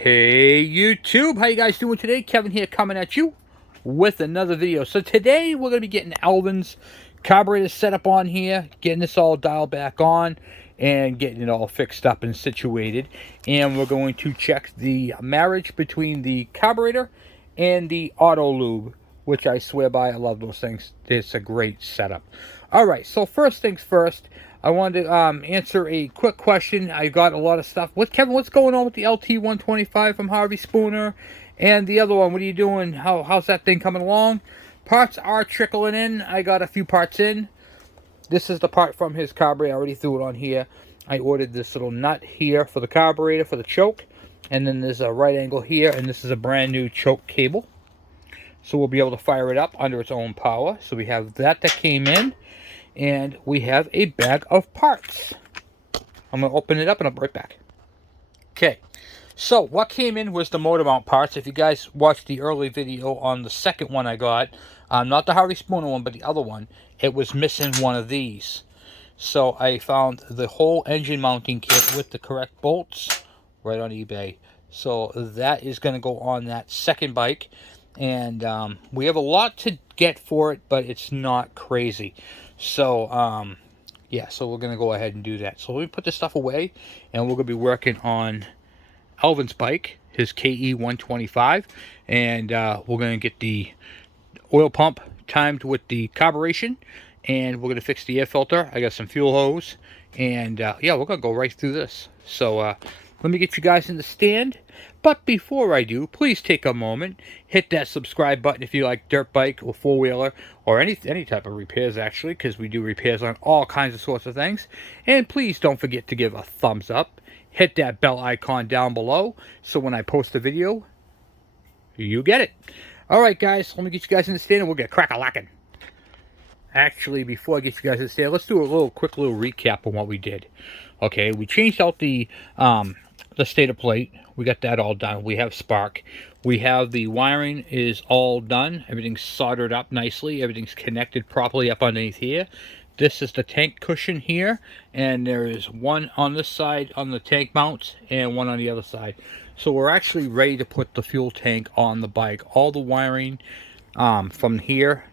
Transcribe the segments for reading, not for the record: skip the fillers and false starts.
Hey YouTube, how you guys doing today? Kevin here coming at you with another video. So today we're going to be getting Alvin's carburetor set up on here, getting this all dialed back on and getting it all fixed up and situated. And we're going to check the marriage between the carburetor and the auto lube, which I swear by. I love those things. It's a great setup. Alright, so first things first, I wanted to answer a quick question. I got a lot of stuff. Kevin, what's going on with the LT125 from Harvey Spooner? And the other one, what are you doing? How's that thing coming along? Parts are trickling in. I got a few parts in. This is the part from his carburetor. I already threw it on here. I ordered this little nut here for the carburetor, for the choke. And then there's a right angle here, and this is a brand new choke cable. So we'll be able to fire it up under its own power. So we have that came in. And we have a bag of parts. I'm going to open it up and I'll be right back. Okay, so what came in was the motor mount parts. If you guys watched the early video on the second one I got, not the Harvey Spooner one, but the other one, it was missing one of these. So I found the whole engine mounting kit with the correct bolts right on eBay. So that is going to go on that second bike. And we have a lot to get for it, but it's not crazy. So, yeah, so we're going to go ahead and do that. So let me put this stuff away, and we're going to be working on Alvin's bike, his KE125, and we're going to get the oil pump timed with the carburation, and we're going to fix the air filter. I got some fuel hose, and yeah, we're going to go right through this. So let me get you guys in the stand. But before I do, please take a moment, hit that subscribe button if you like dirt bike or four-wheeler or any type of repairs, actually, because we do repairs on all kinds of sorts of things. And please don't forget to give a thumbs up. Hit that bell icon down below so when I post a video, you get it. All right, guys, let me get you guys in the stand and we'll get crack-a-lacking. Actually, before I get you guys in the stand, let's do a quick little recap on what we did. Okay, we changed out the stator plate. We got that all done. We have spark. We have the wiring is all done. Everything's soldered up nicely. Everything's connected properly up underneath here. This is the tank cushion here, and there is one on this side on the tank mounts and one on the other side. So we're actually ready to put the fuel tank on the bike. All the wiring from here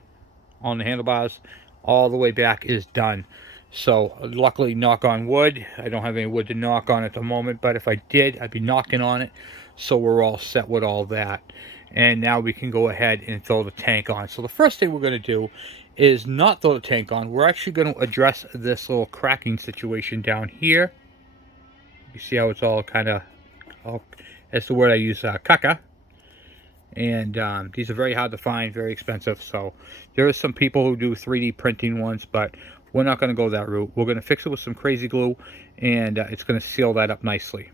on the handlebars all the way back is done. So luckily, knock on wood, I don't have any wood to knock on at the moment, but if I did, I'd be knocking on it. So we're all set with all that. And now we can go ahead and throw the tank on. So the first thing we're going to do is not throw the tank on. We're actually going to address this little cracking situation down here. You see how it's all kind of, that's the word I use, caca. And these are very hard to find, very expensive. So there are some people who do 3D printing ones, but we're not going to go that route. We're going to fix it with some crazy glue, and it's going to seal that up nicely.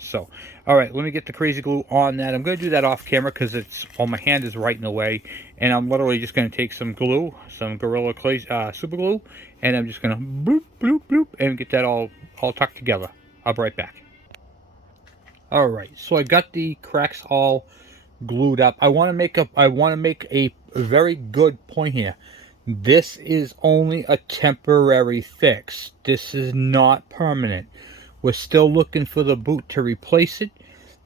So, all right, let me get the crazy glue on that. I'm going to do that off camera because it's, well, my hand is right in the way, and I'm literally just going to take some glue, some Gorilla Clay super glue, and I'm just going to bloop, bloop, bloop, and get that all tucked together. I'll be right back. All right, so I got the cracks all glued up. I want to make a very good point here. This is only a temporary fix. This is not permanent. We're still looking for the boot to replace it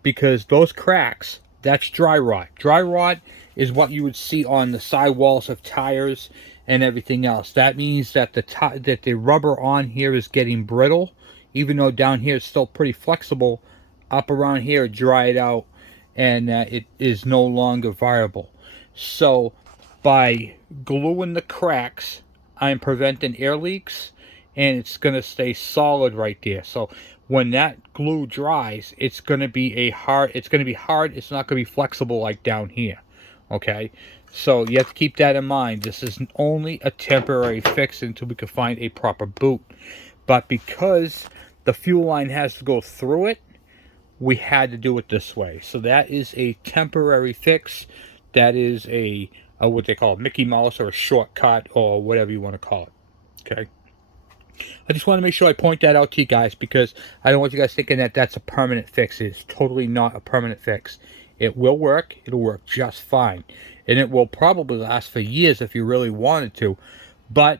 because those cracks, that's dry rot. Dry rot is what you would see on the sidewalls of tires and everything else. That means that the rubber on here is getting brittle, even though down here it's still pretty flexible. Up around here, dried out, and it is no longer viable. So by gluing the cracks, I'm preventing air leaks, and it's going to stay solid right there. So when that glue dries, it's going to be hard. It's not going to be flexible like down here. Okay, so you have to keep that in mind. This is only a temporary fix until we can find a proper boot. But because the fuel line has to go through it, we had to do it this way. So that is a temporary fix. That is a what they call a Mickey Mouse or a shortcut or whatever you want to call it. Okay. I just want to make sure I point that out to you guys because I don't want you guys thinking that that's a permanent fix. It's totally not a permanent fix. It will work. It'll work just fine. And it will probably last for years if you really wanted to. But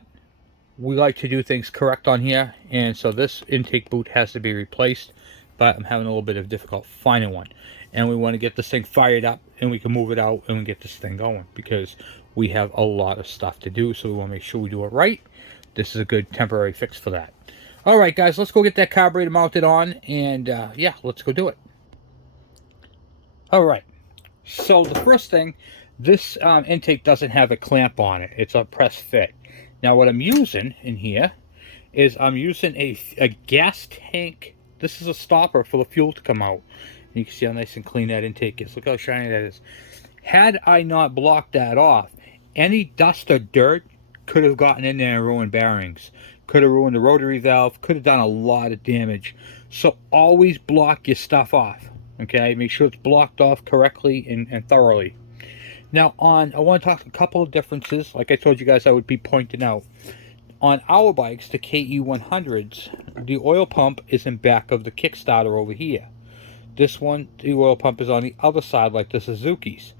we like to do things correct on here. And so this intake boot has to be replaced. but I'm having a little bit of difficult finding one. And we want to get this thing fired up, and we can move it out and we get this thing going, because we have a lot of stuff to do, so we want to make sure we do it right. This is a good temporary fix for that. All right, guys, let's go get that carburetor mounted on, and yeah, let's go do it. All right, so the first thing, this intake doesn't have a clamp on it. It's a press fit. Now what I'm using in here is I'm using a gas tank. This is a stopper for the fuel to come out. And you can see how nice and clean that intake is. Look how shiny that is. Had I not blocked that off, any dust or dirt could have gotten in there and ruined bearings. Could have ruined the rotary valve. Could have done a lot of damage. So always block your stuff off. Okay, make sure it's blocked off correctly and thoroughly. Now I want to talk a couple of differences. Like I told you guys I would be pointing out. On our bikes, the KE100s, the oil pump is in back of the Kickstarter over here. This one, the oil pump is on the other side like the Suzuki's.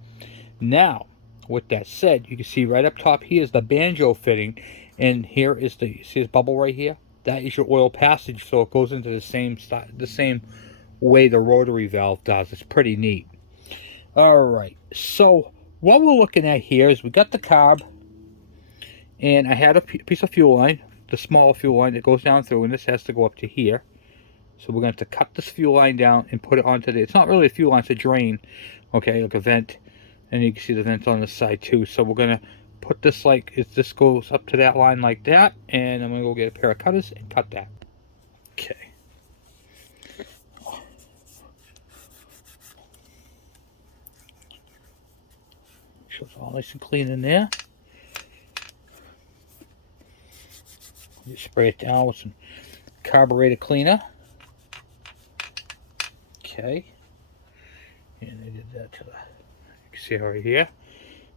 Now, with that said, you can see right up top here is the banjo fitting, and here is the, see this bubble right here? That is your oil passage, so it goes into the same way the rotary valve does. It's pretty neat. Alright, so what we're looking at here is we got the carb, and I had a piece of fuel line, the smaller fuel line that goes down through, and this has to go up to here. So we're going to have to cut this fuel line down and put it onto the, it's not really a fuel line, it's a drain, okay, like a vent, and you can see the vent on the side too. So we're going to put this like, this goes up to that line like that, and I'm going to go get a pair of cutters and cut that. Okay. So it's all nice and clean in there. You spray it down with some carburetor cleaner. Okay. And I did that to the, you can see right here.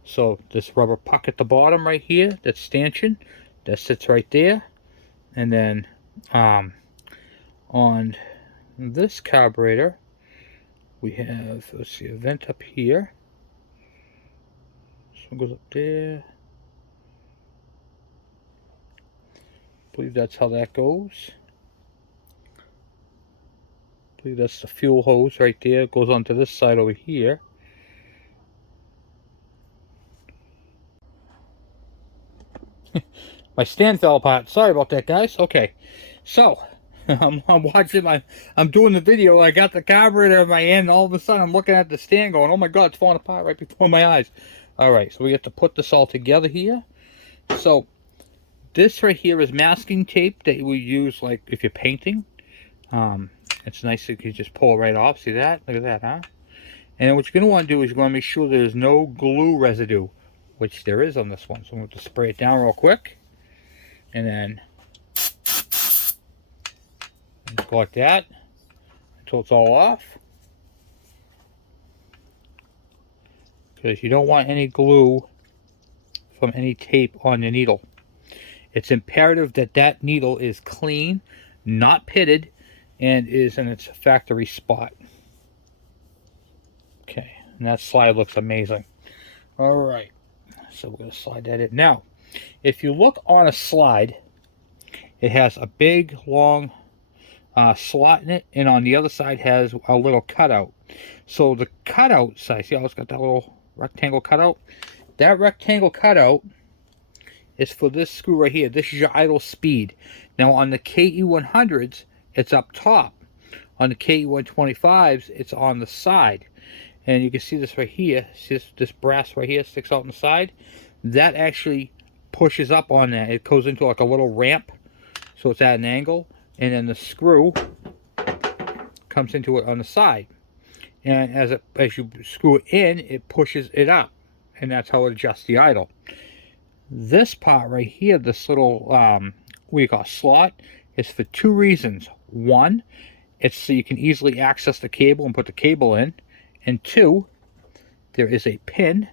So this rubber puck at the bottom right here, that's stanchion, that sits right there. And then on this carburetor, we have, let's see, a vent up here. This one goes up there. I believe that's how that goes. I believe that's the fuel hose right there. It goes onto this side over here. My stand fell apart. Sorry about that, guys. Okay, so I'm watching I'm doing the video. I got the carburetor in my hand. And all of a sudden, I'm looking at the stand, going, "Oh my God, it's falling apart right before my eyes." All right, so we have to put this all together here. So this right here is masking tape that we use like if you're painting. It's nice if you just pull it right off. See that? Look at that, huh? And then what you're going to want to do is you're going to make sure there's no glue residue, which there is on this one. So I'm going to spray it down real quick. And then just go like that until it's all off. Because you don't want any glue from any tape on the needle. It's imperative that that needle is clean, not pitted, and is in its factory spot. Okay, and that slide looks amazing. All right, so we're going to slide that in. Now, if you look on a slide, it has a big, long slot in it, and on the other side has a little cutout. So the cutout side, see how it's got that little rectangle cutout? That rectangle cutout is for this screw right here. This is your idle speed. Now on the KE100s, it's up top. On the KE125s, it's on the side. And you can see this right here. See this brass right here sticks out on the side? That actually pushes up on that. It goes into like a little ramp, so it's at an angle. And then the screw comes into it on the side. And as you screw it in, it pushes it up. And that's how it adjusts the idle. This part right here, this little, what you call slot, is for two reasons. One, it's so you can easily access the cable and put the cable in. And two, there is a pin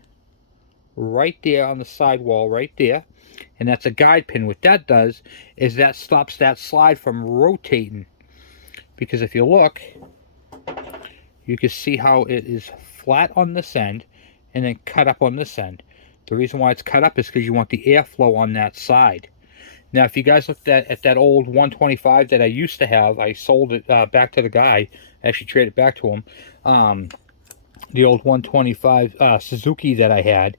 right there on the sidewall right there. And that's a guide pin. What that does is that stops that slide from rotating. Because if you look, you can see how it is flat on this end and then cut up on this end. The reason why it's cut up is because you want the airflow on that side. Now, if you guys looked at that old 125 that I used to have, I sold it back to the guy. I actually traded it back to him. The old 125 Suzuki that I had,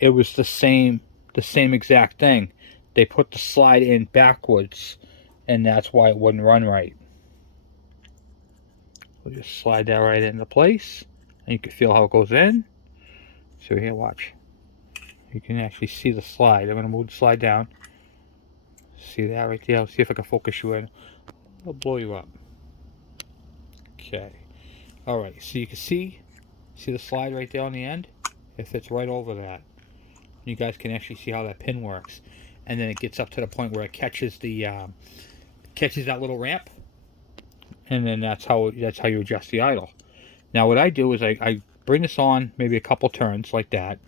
it was the same exact thing. They put the slide in backwards, and that's why it wouldn't run right. We'll just slide that right into place, and you can feel how it goes in. So here, watch. You can actually see the slide. I'm going to move the slide down. See that right there? I'll see if I can focus you in. I'll blow you up. Okay. Alright, so you can see the slide right there on the end? It fits right over that. You guys can actually see how that pin works. And then it gets up to the point where it catches the catches that little ramp. And then that's how you adjust the idle. Now what I do is I bring this on maybe a couple turns like that.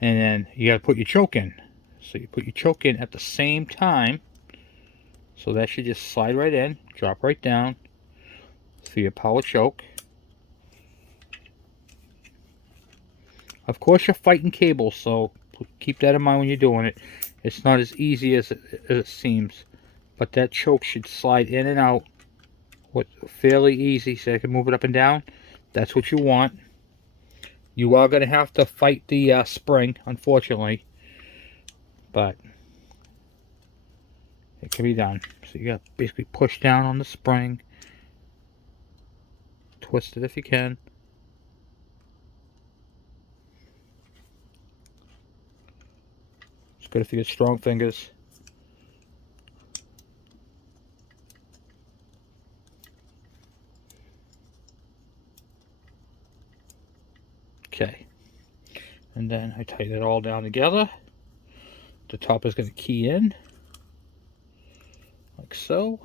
And then you got to put your choke in. So you put your choke in at the same time. So that should just slide right in, drop right down. So your power choke. Of course you're fighting cables, so keep that in mind when you're doing it. It's not as easy as it seems. But that choke should slide in and out with fairly easy, so I can move it up and down. That's what you want. You are going to have to fight the spring, unfortunately. But it can be done. So you got to basically push down on the spring. Twist it if you can. It's good if you get strong fingers. Okay. And then I tighten it all down together. The top is going to key in. Like so.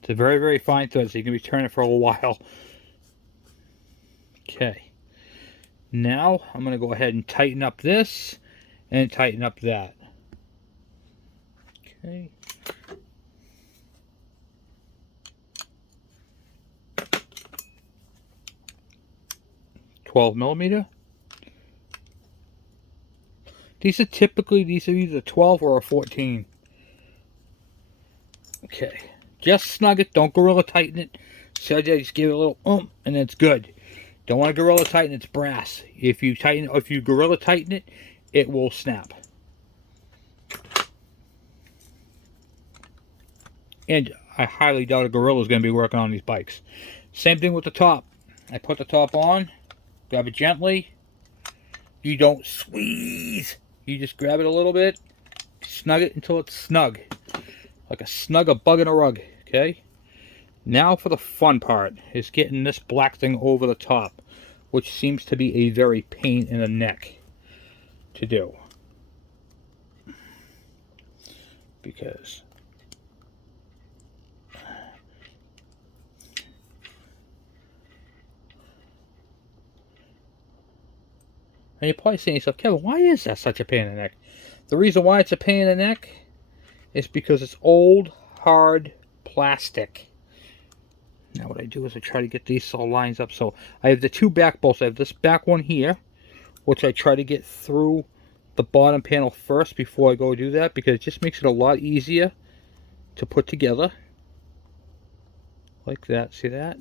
It's a very, very fine thread, so you can be turning it for a little while. Okay. Now, I'm going to go ahead and tighten up this and tighten up that. Okay. $12mm. These are either 12 or a 14. Okay. Just snug it. Don't gorilla tighten it. So just give it a little and it's good. Don't want to gorilla tighten. It's brass. If you gorilla tighten it, it will snap. And I highly doubt a gorilla is going to be working on these bikes. Same thing with the top. I put the top on, grab it gently. You don't squeeze. You just grab it a little bit, snug it until it's snug. Like a bug in a rug, okay? Now for the fun part, is getting this black thing over the top, which seems to be a very pain in the neck to do. Because and you're probably saying to yourself, Kevin, why is that such a pain in the neck? The reason why it's a pain in the neck is because it's old, hard plastic. Now what I do is I try to get these all lines up. So I have the two back bolts. I have this back one here, which I try to get through the bottom panel first before I go do that, because it just makes it a lot easier to put together. Like that, see that?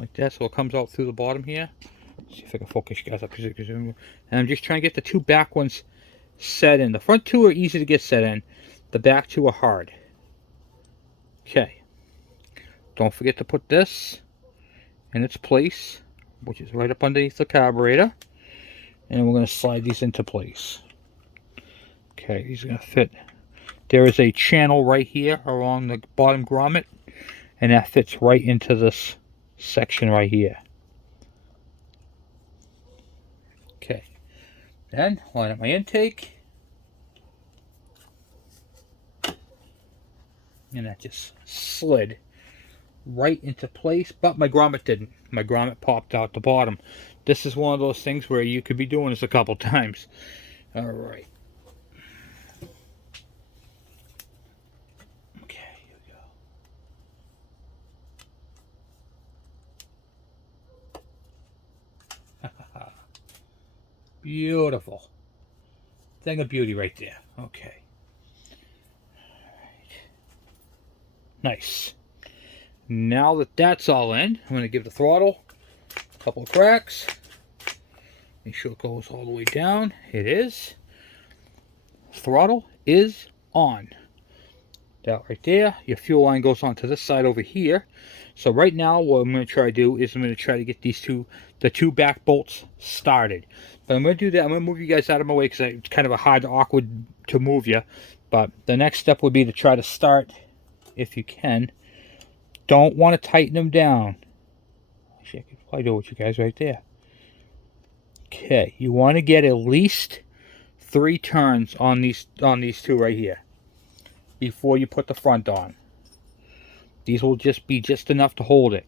Like that, so it comes out through the bottom here. See if I can focus you guys up. And I'm just trying to get the two back ones set in. The front two are easy to get set in. The back two are hard. Okay. Don't forget to put this in its place, which is right up underneath the carburetor. And we're going to slide these into place. Okay, these are going to fit. There is a channel right here along the bottom grommet, and that fits right into this section right here. Okay, then line up my intake, and that just slid right into place, but my grommet didn't. My grommet popped out the bottom. This is one of those things where you could be doing this a couple times. All right. Okay, here we go. Beautiful. Thing of beauty right there. Okay. Nice. Now that that's all in, I'm going to give the throttle a couple of cracks. Make sure it goes all the way down. It is. Throttle is on. That right there. Your fuel line goes on to this side over here. So right now what I'm going to try to do is I'm going to try to get the two back bolts started. But I'm going to do that. I'm going to move you guys out of my way because it's kind of a hard, awkward to move you. But the next step would be to try to start, if you can. Don't want to tighten them down. Actually, I could probably do it with you guys right there. Okay, you want to get at least 3 turns on these two right here before you put the front on. These will just be enough to hold it.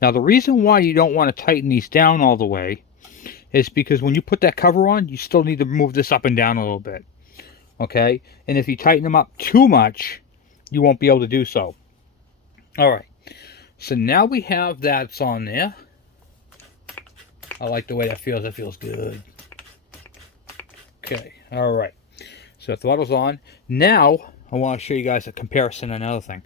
Now the reason why you don't want to tighten these down all the way is because when you put that cover on, you still need to move this up and down a little bit. Okay? And if you tighten them up too much, you won't be able to do so. Alright. So now we have that's on there. I like the way that feels. That feels good. Okay. Alright. So the throttle's on. Now, I want to show you guys a comparison on another thing.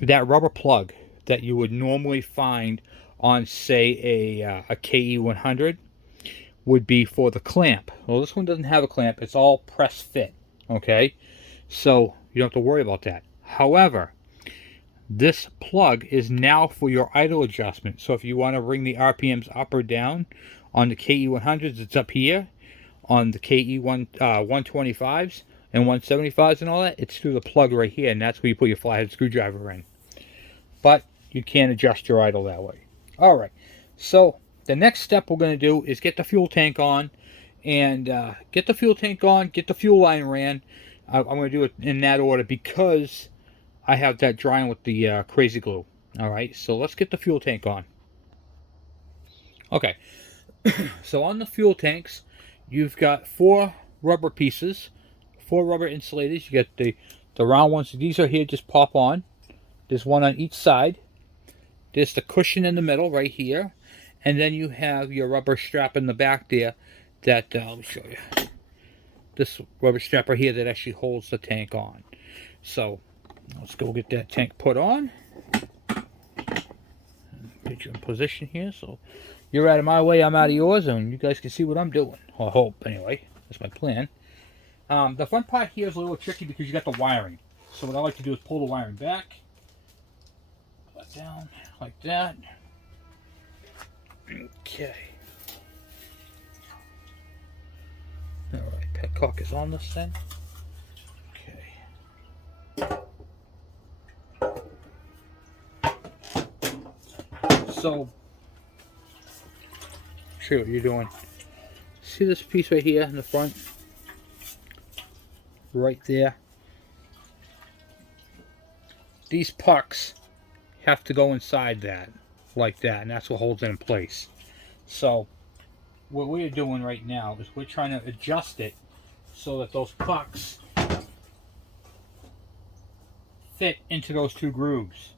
That rubber plug that you would normally find on, say, a KE100 would be for the clamp. Well, this one doesn't have a clamp. It's all press fit. Okay? So, you don't have to worry about that. However, this plug is now for your idle adjustment. So if you want to bring the RPMs up or down on the KE100s, it's up here. On the KE125s and 175s and all that, it's through the plug right here, and that's where you put your flathead screwdriver in. But you can't adjust your idle that way. Alright, so the next step we're going to do is get the fuel tank on, and get the fuel tank on, get the fuel line ran. I'm going to do it in that order because I have that drying with the crazy glue. Alright, so let's get the fuel tank on. Okay, so on the fuel tanks, you've got 4 rubber pieces, 4 rubber insulators. You get the round ones. These are here, just pop on. There's one on each side. There's the cushion in the middle right here. And then you have your rubber strap in the back there that, let me show you. This rubber strap right here that actually holds the tank on. So, let's go get that tank put on. Get you in position here. So, you're out of my way, I'm out of yours, and you guys can see what I'm doing. I hope, anyway. That's my plan. The front part here is a little tricky because you got the wiring. So what I like to do is pull the wiring back. Pull that down like that. Okay. Alright, petcock is on this thing. Okay. So, show you what you're doing. See this piece right here in the front? Right there. These pucks have to go inside that, like that, and that's what holds it in place. So, what we're doing right now is we're trying to adjust it so that those pucks fit into those 2 grooves.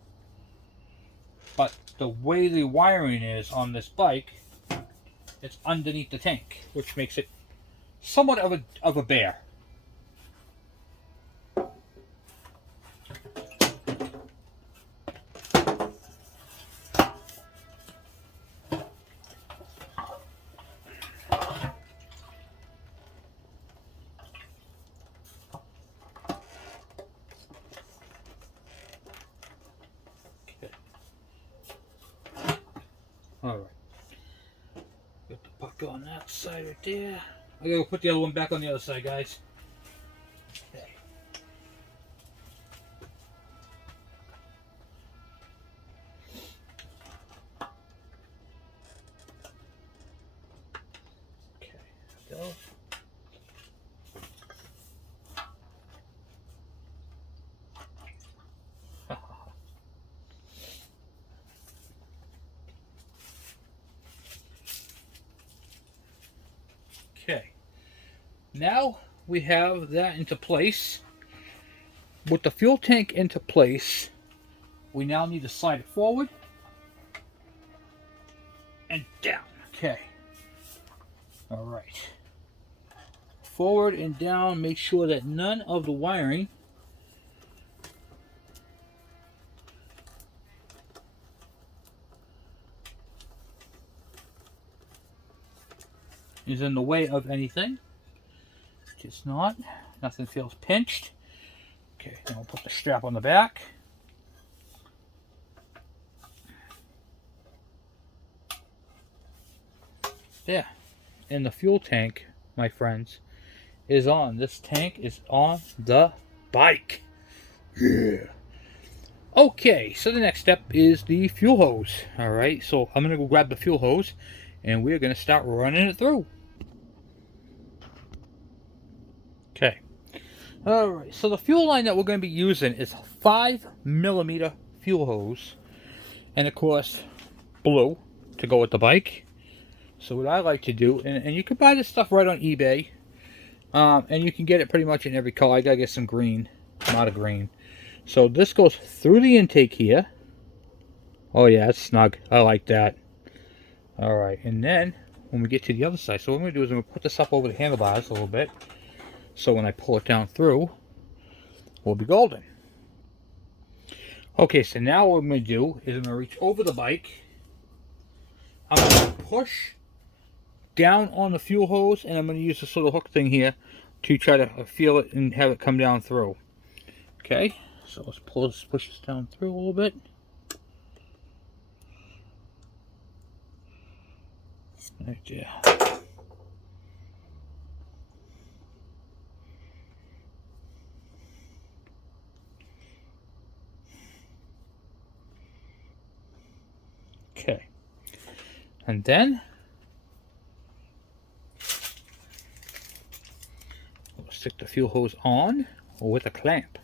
But the way the wiring is on this bike, it's underneath the tank, which makes it somewhat of a bear. Alright. Got the puck on that side right there. I gotta go put the other one back on the other side, guys. Okay. Okay. Go. Okay, now we have that into place. With the fuel tank into place, we now need to slide it forward and down. Okay, All right. Forward and down, make sure that none of the wiring is in the way of anything. It's not. Nothing feels pinched. Okay, then we'll put the strap on the back. Yeah, and the fuel tank, my friends, is on. This tank is on the bike. Yeah. Okay, so the next step is the fuel hose. All right, so I'm gonna go grab the fuel hose, and we're gonna start running it through. Okay. All right, so the fuel line that we're gonna be using is 5mm fuel hose, and of course, blue to go with the bike. So what I like to do, and you can buy this stuff right on eBay, and you can get it pretty much in every color. I gotta get some green. I'm out of green. So this goes through the intake here. Oh yeah, it's snug. I like that. Alright, and then when we get to the other side, so what I'm going to do is I'm going to put this up over the handlebars a little bit. So when I pull it down through, we'll be golden. Okay, so now what I'm going to do is I'm going to reach over the bike. I'm going to push down on the fuel hose, and I'm going to use this little hook thing here to try to feel it and have it come down through. Okay, so let's push this down through a little bit. Right there. Okay, and then we'll stick the fuel hose on with a clamp.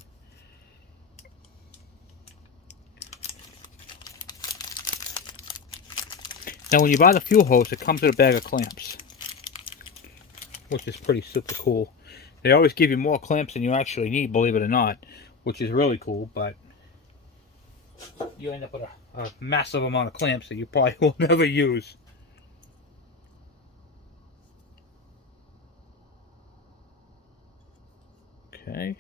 Now when you buy the fuel hose, it comes with a bag of clamps, which is pretty super cool. They always give you more clamps than you actually need, believe it or not, which is really cool, but you end up with a massive amount of clamps that you probably will never use. Okay.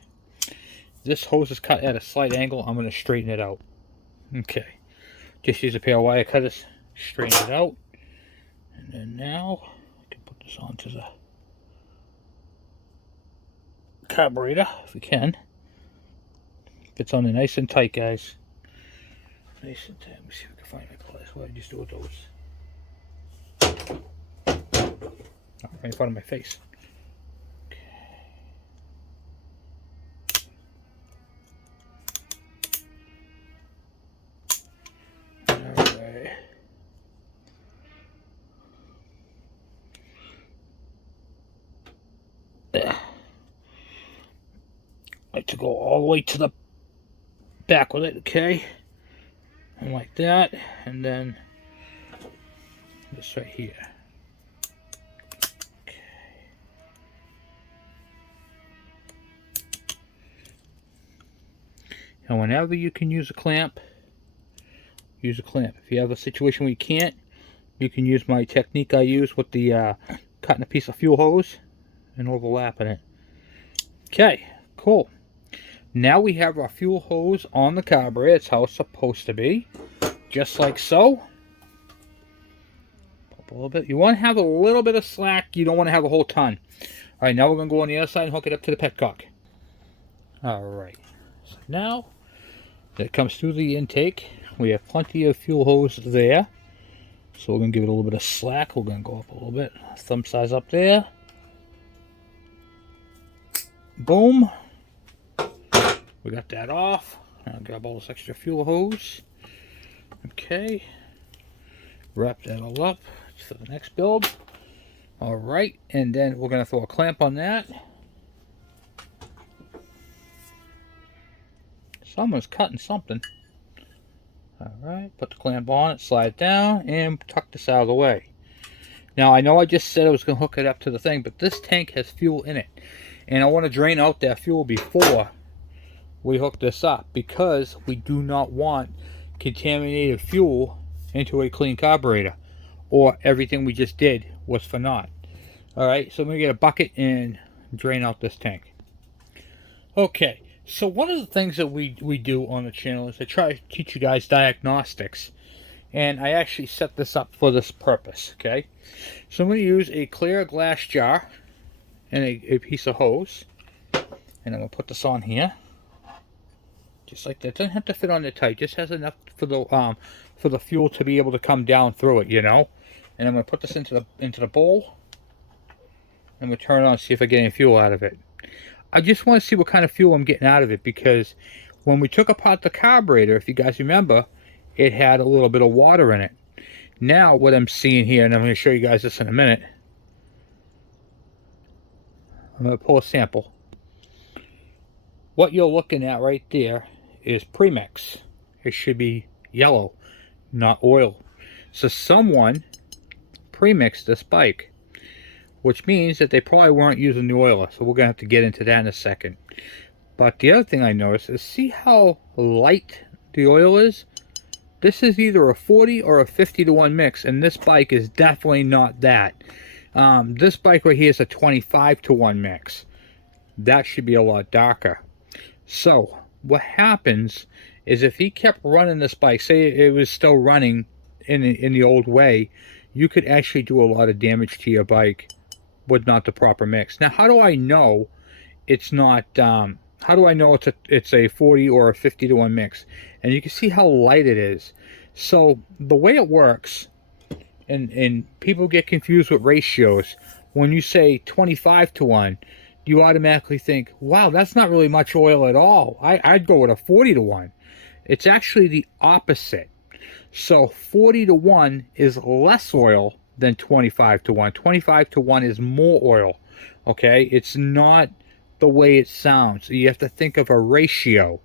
This hose is cut at a slight angle. I'm going to straighten it out. Okay. Just use a pair of wire cutters. Straighten it out. And then now, I can put this onto the carburetor, if we can. Fits on there nice and tight, guys. Nice and tight. Let me see if we can find my pliers. What did I just do with those? Oh, right in front of my face. Like to go all the way to the back with it, okay? And like that, and then this right here. Okay. And whenever you can use a clamp, use a clamp. If you have a situation where you can't, you can use my technique I use with the cutting a piece of fuel hose and overlapping it. Okay, cool. Now we have our fuel hose on the carburetor. It's how it's supposed to be. Just like so. Pop a little bit. You want to have a little bit of slack. You don't want to have a whole ton. Alright, now we're going to go on the other side and hook it up to the petcock. Alright. So now that it comes through the intake, we have plenty of fuel hose there. So we're going to give it a little bit of slack. We're going to go up a little bit. Thumb size up there. Boom. We got that off. Now grab all this extra fuel hose. Okay. Wrap that all up for the next build. Alright, and then we're going to throw a clamp on that. Someone's cutting something. Alright, put the clamp on it, slide it down, and tuck this out of the way. Now, I know I just said I was going to hook it up to the thing, but this tank has fuel in it. And I want to drain out that fuel before we hook this up, because we do not want contaminated fuel into a clean carburetor, or everything we just did was for naught. All right, so I'm gonna get a bucket and drain out this tank. Okay, so one of the things that we do on the channel is I try to teach you guys diagnostics, and I actually set this up for this purpose. Okay, so I'm going to use a clear glass jar and a piece of hose, and I'm going to put this on here, just like that. It doesn't have to fit on there tight; just has enough for the fuel to be able to come down through it, you know. And I'm going to put this into the bowl. I'm going to turn it on and see if I get any fuel out of it. I just want to see what kind of fuel I'm getting out of it, because when we took apart the carburetor, if you guys remember, it had a little bit of water in it. Now what I'm seeing here, and I'm going to show you guys this in a minute, I'm going to pull a sample. What you're looking at right there is premix. It should be yellow, not oil. So someone premixed this bike, which means that they probably weren't using the oiler. So we're going to have to get into that in a second. But the other thing I noticed is, see how light the oil is? This is either a 40 or a 50 to 1 mix, and this bike is definitely not that. This bike right here is a 25 to 1 mix. That should be a lot darker. So what happens is, if he kept running this bike, say it was still running in the old way, you could actually do a lot of damage to your bike with not the proper mix. Now, how do I know it's not? How do I know it's a 40 or a 50 to 1 mix? And you can see how light it is. So the way it works, and people get confused with ratios. When you say 25 to 1, you automatically think, wow, that's not really much oil at all. I'd go with a 40 to 1. It's actually the opposite. So 40 to 1 is less oil than 25 to 1. 25 to 1 is more oil. Okay, it's not the way it sounds. You have to think of a ratio,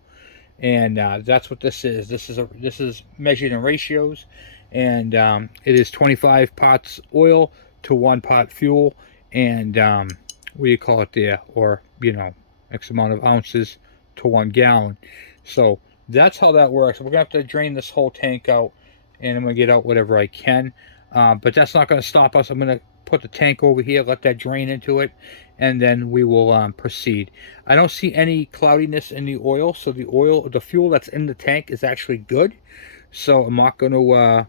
and that's what this is. This is measured in ratios, and it is 25 parts oil to 1 part fuel, and what do you call it there? Or, you know, X amount of ounces to 1 gallon. So that's how that works. We're gonna have to drain this whole tank out, and I'm gonna get out whatever I can. But that's not going to stop us. I'm going to put the tank over here, let that drain into it, and then we will proceed. I don't see any cloudiness in the oil, so the fuel that's in the tank is actually good. So I'm not going to,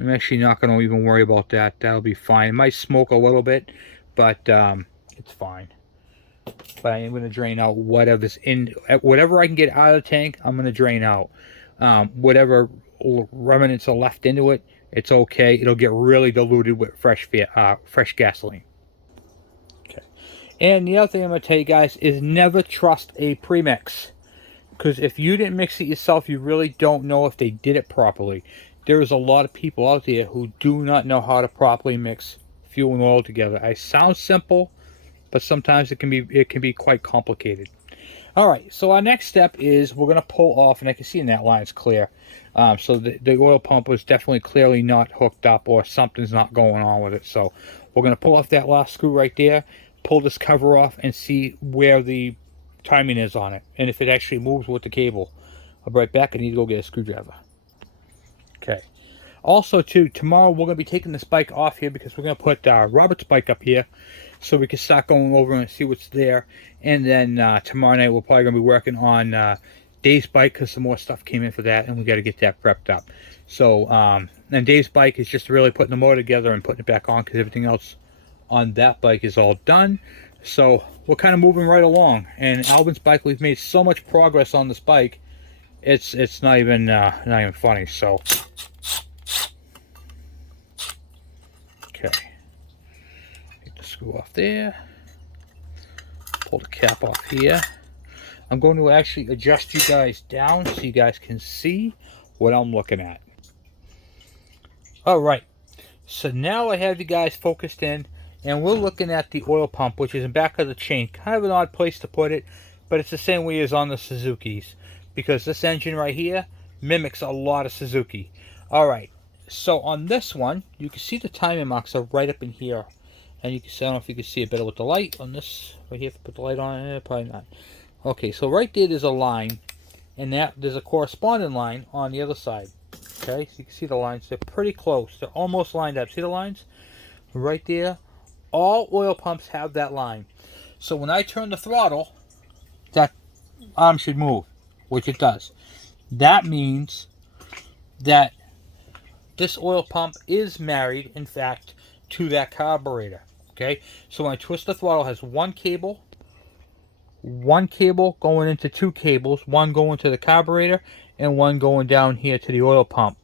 I'm actually not going to even worry about that. That'll be fine. It might smoke a little bit, but it's fine. But I am going to drain out whatever's in, whatever I can get out of the tank, I'm going to drain out. Whatever remnants are left into it, it's okay. It'll get really diluted with fresh gasoline. Okay. And the other thing I'm going to tell you guys is, never trust a premix. Because if you didn't mix it yourself, you really don't know if they did it properly. There's a lot of people out there who do not know how to properly mix fuel and oil together. I sound simple, but sometimes it can be quite complicated. All right, so our next step is we're going to pull off, and I can see in that line it's clear. So the oil pump was definitely clearly not hooked up, or something's not going on with it. So we're going to pull off that last screw right there, pull this cover off, and see where the timing is on it, and if it actually moves with the cable. I'll be right back. I need to go get a screwdriver. Okay. Also, too, tomorrow we're going to be taking this bike off here, because we're going to put Robert's bike up here, so we can start going over and see what's there. And then tomorrow night we're probably going to be working on Dave's bike, because some more stuff came in for that, and we got to get that prepped up. So, and Dave's bike is just really putting the motor together and putting it back on, because everything else on that bike is all done. So we're kind of moving right along. And Alvin's bike, we've made so much progress on this bike, it's not even funny. So okay, get the screw off there, pull the cap off here. I'm going to actually adjust you guys down so you guys can see what I'm looking at. All right, so now I have you guys focused in, and we're looking at the oil pump, which is in back of the chain. Kind of an odd place to put it, but it's the same way as on the Suzukis, because this engine right here mimics a lot of Suzuki. All right, so on this one, you can see the timing marks are right up in here, and you can see, I don't know if you can see it better with the light on this right here. If I put the light on, probably not. Okay, so right there's a line, and that there's a corresponding line on the other side. Okay, so you can see the lines. They're pretty close. They're almost lined up. See the lines? Right there all oil pumps have that line. So when I turn the throttle, that arm should move, which it does. That means that this oil pump is married, in fact, to that carburetor. Okay, so when I twist the throttle, it has one cable going into two cables, one going to the carburetor and one going down here to the oil pump.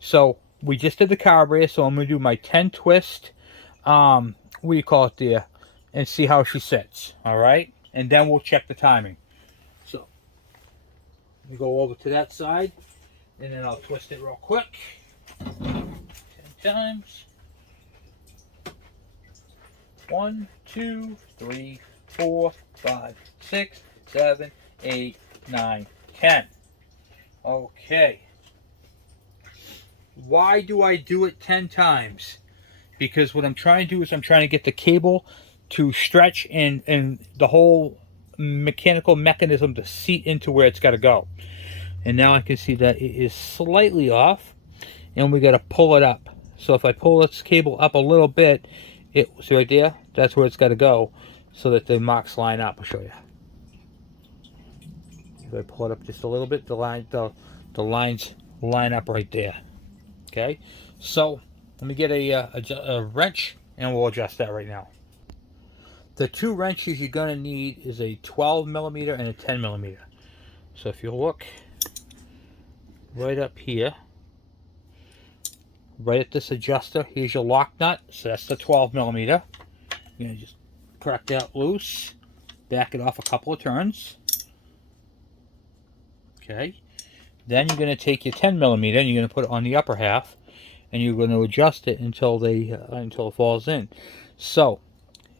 So we just did the carburetor, so I'm going to do my 10 twist, what do you call it there, and see how she sits. All right, and then we'll check the timing. So let me go over to that side, and then I'll twist it real quick. 10 times. 1, 2, 3, 4, 5, 6, 7, 8, 9, 10. Okay. Why do I do it 10 times? Because what I'm trying to do is I'm trying to get the cable to stretch and the whole mechanical mechanism to seat into where it's got to go. And now I can see that it is slightly off, and we got to pull it up. So if I pull this cable up a little bit, see right there? That's where it's got to go, so that the marks line up. I'll show you. If I pull it up just a little bit, the lines line up right there. Okay, so let me get a wrench, and we'll adjust that right now. The two wrenches you're going to need is a 12 millimeter and a 10 millimeter. So if you look right up here, right at this adjuster, here's your lock nut. So that's the 12 millimeter. You're going to just crack that loose, back it off a couple of turns. Okay. Then you're going to take your 10 millimeter and you're going to put it on the upper half, and you're going to adjust it until it falls in. So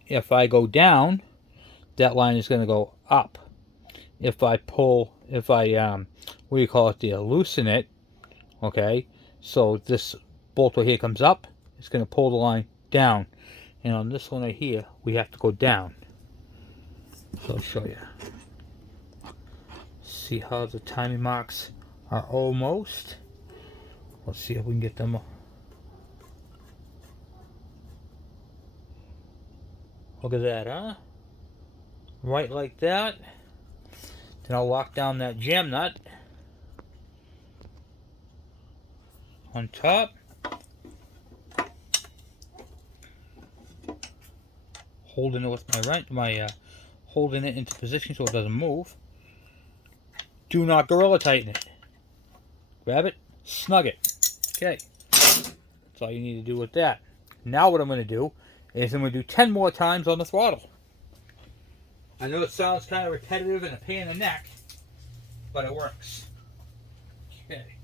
if I go down, that line is going to go up. If I what do you call it there, loosen it, okay, so this bolt right here comes up, it's going to pull the line down. And on this one right here, we have to go down. So I'll show you. See how the timing marks are almost. Let's see if we can get them. Look at that, huh? Right like that. Then I'll lock down that jam nut on top. Holding it with holding it into position so it doesn't move. Do not gorilla tighten it. Grab it, snug it. Okay, that's all you need to do with that. Now what I'm going to do is I'm going to do 10 more times on the throttle. I know it sounds kind of repetitive and a pain in the neck, but it works. Okay.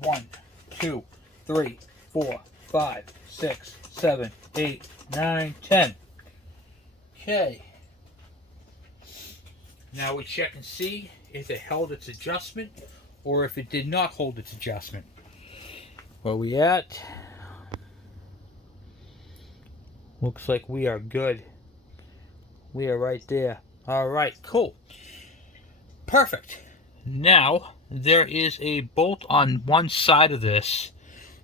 1, 2, 3, 4, 5, 6, 7, 8, 9, 10. Okay. Now we check and see if it held its adjustment or if it did not hold its adjustment. Where we at? Looks like we are good. We are right there. All right, cool. Perfect. Now, there is a bolt on one side of this.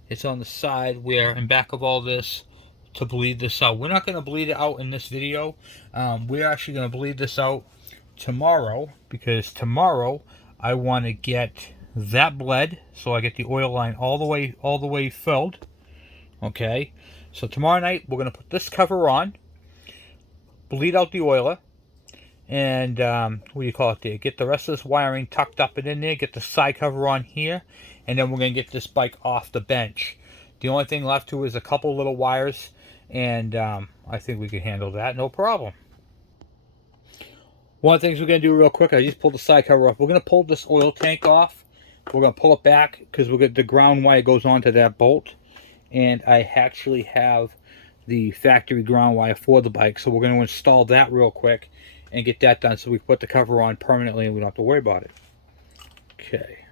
It's on the side where, in back of all this, to bleed this out. We're not going to bleed it out in this video. We're actually going to bleed this out tomorrow, because tomorrow I want to get that bled, so I get the oil line all the way filled. Okay, so tomorrow night we're going to put this cover on, bleed out the oiler, and what do you call it there, get the rest of this wiring tucked up and in there, get the side cover on here, and then we're going to get this bike off the bench. The only thing left to is a couple little wires, and I think we can handle that, no problem. One of the things we're going to do real quick, I just pulled the side cover off. We're going to pull this oil tank off. We're going to pull it back because we'll get the ground wire goes onto that bolt. And I actually have the factory ground wire for the bike. So we're going to install that real quick and get that done so we can put the cover on permanently and we don't have to worry about it. Okay.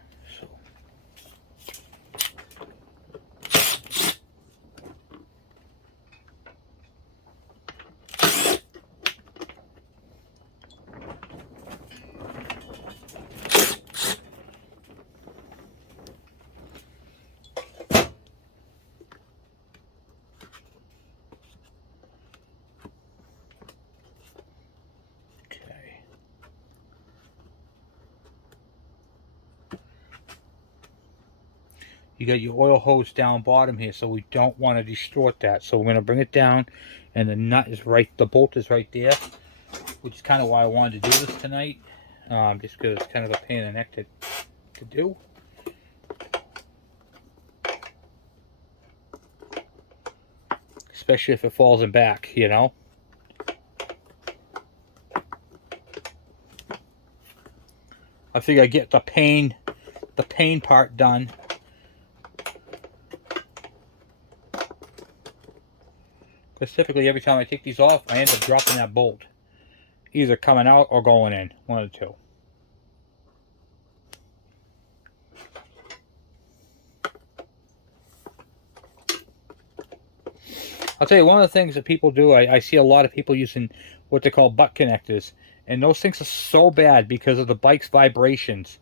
you got your oil hose down bottom here, so we don't want to distort that. So we're going to bring it down, and the nut is right, the bolt is right there, which is kind of why I wanted to do this tonight, just because it's kind of a pain in the neck to do. Especially if it falls in back, you know. I figure I get the pain part done. Because typically every time I take these off, I end up dropping that bolt. Either coming out or going in. One of the two. I'll tell you, one of the things that people do, I see a lot of people using what they call butt connectors. And those things are so bad because of the bike's vibrations.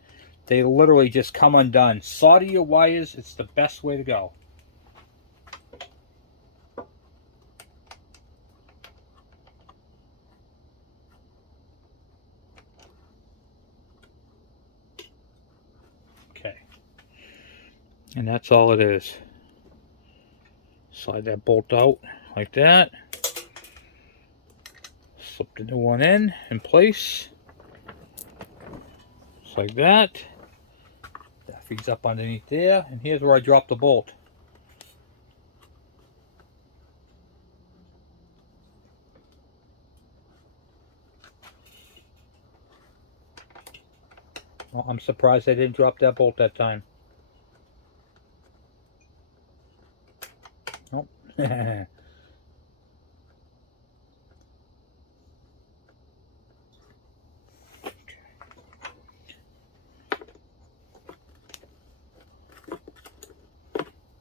They literally just come undone. Solder your wires, it's the best way to go. Okay. And that's all it is. Slide that bolt out like that. Slip the new one in place. Just like that. That feeds up underneath there. And here's where I drop the bolt. Well, I'm surprised I didn't drop that bolt that time. Nope.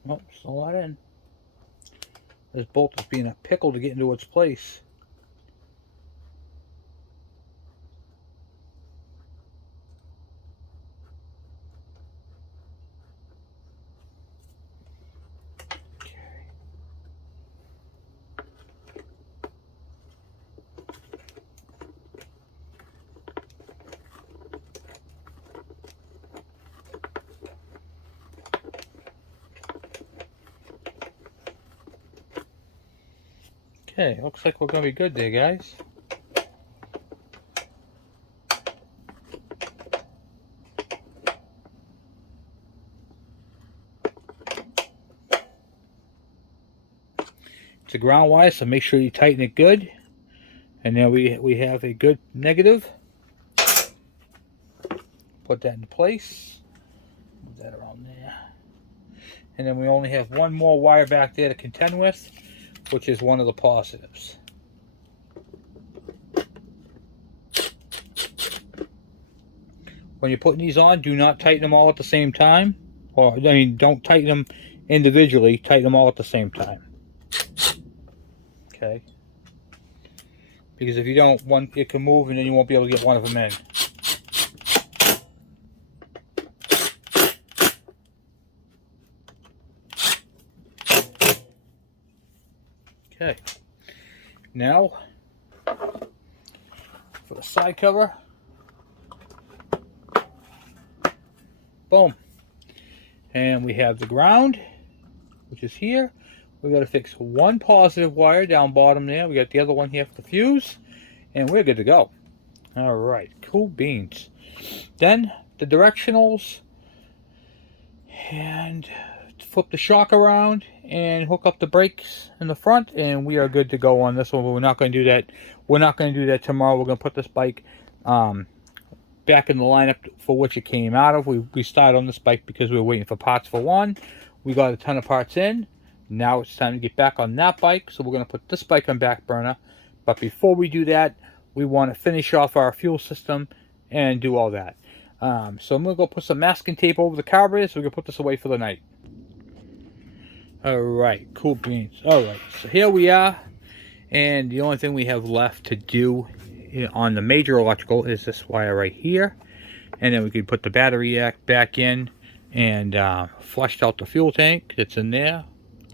Nope, still not in. This bolt is being a pickle to get into its place. Okay, looks like we're going to be good there, guys. It's a ground wire, so make sure you tighten it good. And then we have a good negative. Put that into place. Move that around there. And then we only have one more wire back there to contend with, which is one of the positives. When you're putting these on, do not tighten them all at the same time. Or, I mean, don't tighten them individually, tighten them all at the same time. Okay? Because if you don't, it can move and then you won't be able to get one of them in. Okay, now for the side cover, boom, and we have the ground, which is here. We got to fix one positive wire down bottom there. We got the other one here for the fuse, and we're good to go. All right, cool beans. Then the directionals, and flip the shock around and hook up the brakes in the front, and we are good to go on this one. But we're not going to do that. We're not going to do that tomorrow. We're going to put this bike back in the lineup for which it came out of. We started on this bike because we were waiting for parts for one. We got a ton of parts in. Now it's time to get back on that bike, so we're going to put this bike on back burner. But before we do that, we want to finish off our fuel system and do all that. So I'm going to go put some masking tape over the carburetor, so we're going to put this away for the night. Alright, cool beans. Alright, so here we are, and the only thing we have left to do on the major electrical is this wire right here, and then we could put the battery back in and flushed out the fuel tank that's in there.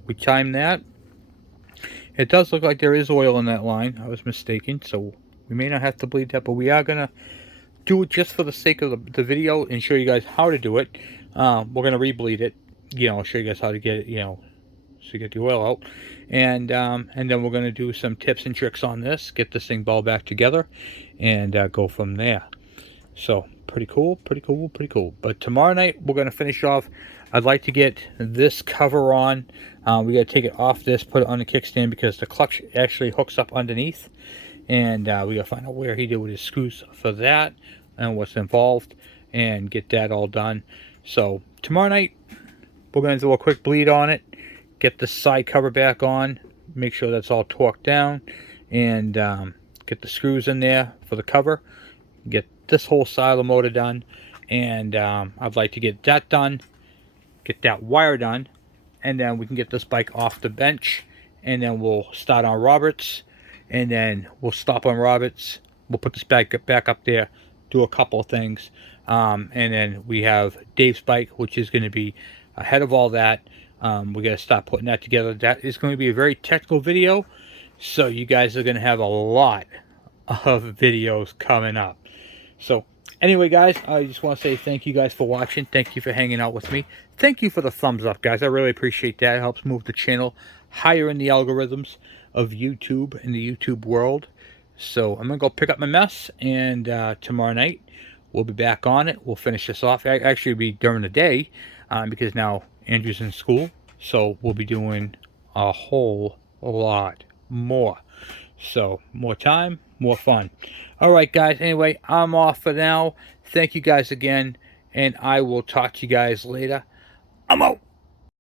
We timed that. It does look like there is oil in that line. I was mistaken, so we may not have to bleed that, but we are going to do it just for the sake of the video and show you guys how to do it. We're going to re-bleed it I'll show you guys how to get it, so get the oil out. And then we're going to do some tips and tricks on this, get this thing ball back together, and go from there. So pretty cool, pretty cool, pretty cool. But tomorrow night we're going to finish off. I'd like to get this cover on. We got to take it off this, put it on the kickstand, because the clutch actually hooks up underneath. And we got to find out where he did with his screws for that and what's involved, and get that all done. So tomorrow night we're going to do a quick bleed on it, get the side cover back on, make sure that's all torqued down, and get the screws in there for the cover, get this whole side of the motor done. And I'd like to get that done, get that wire done, and then we can get this bike off the bench, and then we'll start on Roberts, and then we'll stop on Roberts, we'll put this back up there, do a couple of things, and then we have Dave's bike, which is going to be ahead of all that. We got to start putting that together. That is going to be a very technical video, so you guys are going to have a lot of videos coming up. So anyway, guys, I just want to say thank you guys for watching. Thank you for hanging out with me. Thank you for the thumbs up, guys. I really appreciate that. It helps move the channel higher in the algorithms of YouTube, in the YouTube world. So I'm going to go pick up my mess, and tomorrow night we'll be back on it. We'll finish this off. Actually, it'll be during the day, because now Andrew's in school. So we'll be doing a whole lot more. So more time, more fun. All right, guys. Anyway, I'm off for now. Thank you guys again, and I will talk to you guys later. I'm out.